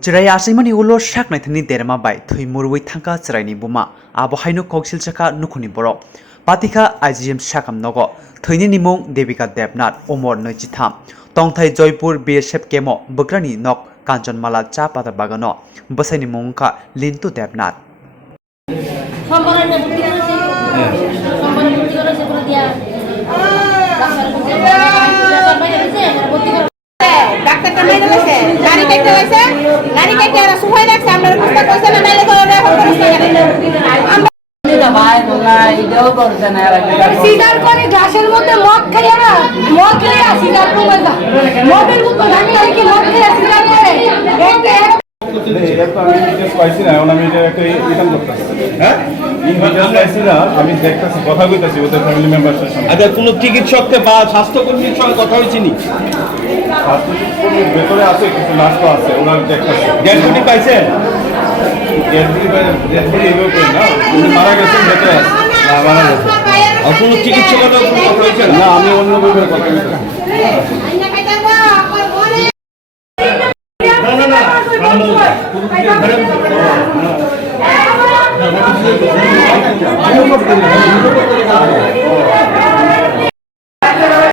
Chirai asimani ulo shak naithani derma bai thui murwi thangka chiraini buma abo haino koksil chaka nukhuni borok patika IGM shakam nogo thuini nimung Devika Debnath Omor Noichitham tongthai Joypur BSF kemo bukrani nok Kanchanmala cha pada bagano basaini mungka Lintu Debnath ডাক্তারটা মেরে দিয়েছে নারী কেটে হইছে নারী কেটে আর সুহাই রাখছে আমরা প্রস্তাব কইছে না নাইলে করে এখন আমরা এটা ভাই বলাই এটাও করছে না সিগার করে গ্লাসের মধ্যে মদ খাইয়া না মদ খাইয়া সিগার কমাই দা মদের মধ্যে ডাক্তার কি মদ খাইয়া সিগার করে আমি দেখতেছি কথা কইতাছি ওদের ফ্যামিলি মেম্বারদের সঙ্গে। আচ্ছা কোন চিকিৎসককে বা স্বাস্থ্যকর্মীর সঙ্গে কথা হয়েছিনি? স্বাস্থ্যকর্মীর ভেতরে আছে কিছু লাশ তো আছে ওরা দেখতেছে। ডেড বডি পাইছেন? ডেড বডি এগুলো করি না উনি মারা গেছেন ভেতরে আছে মারা গেছে আর কোন চিকিৎসকের কোনো কথা হয়েছেন? না আমি অন্য বিভাগে কথা বলতেছি। না